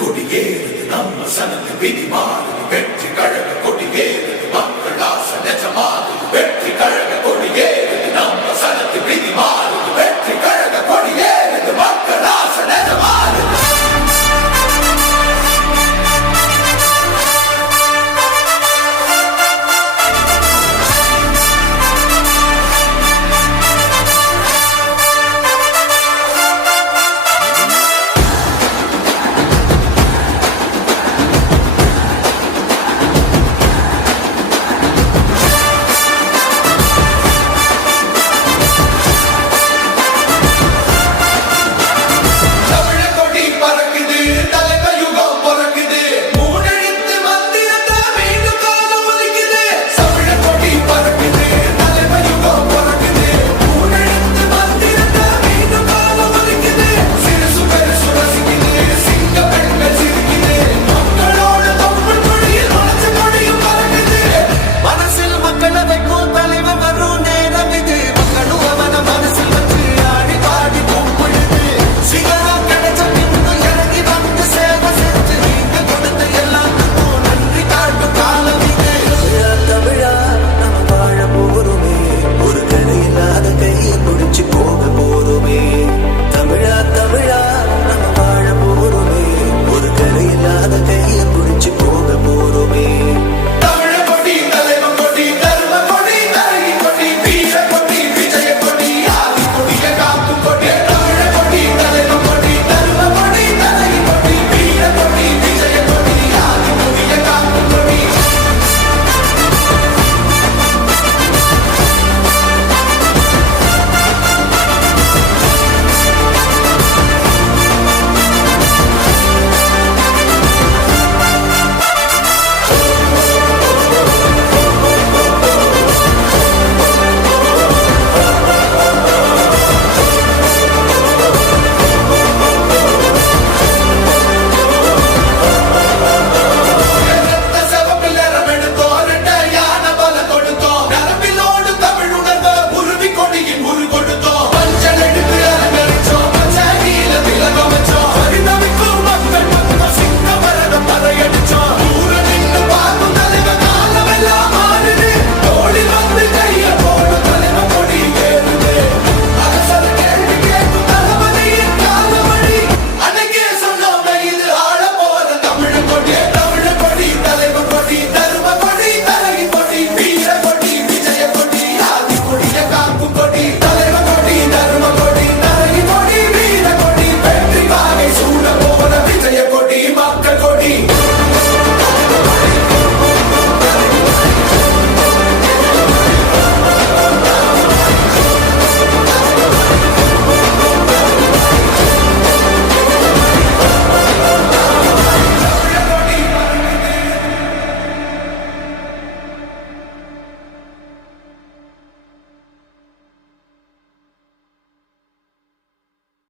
கொடியே நம்ம சனத்து விதி மாறு வெற்றி கழக கொடியே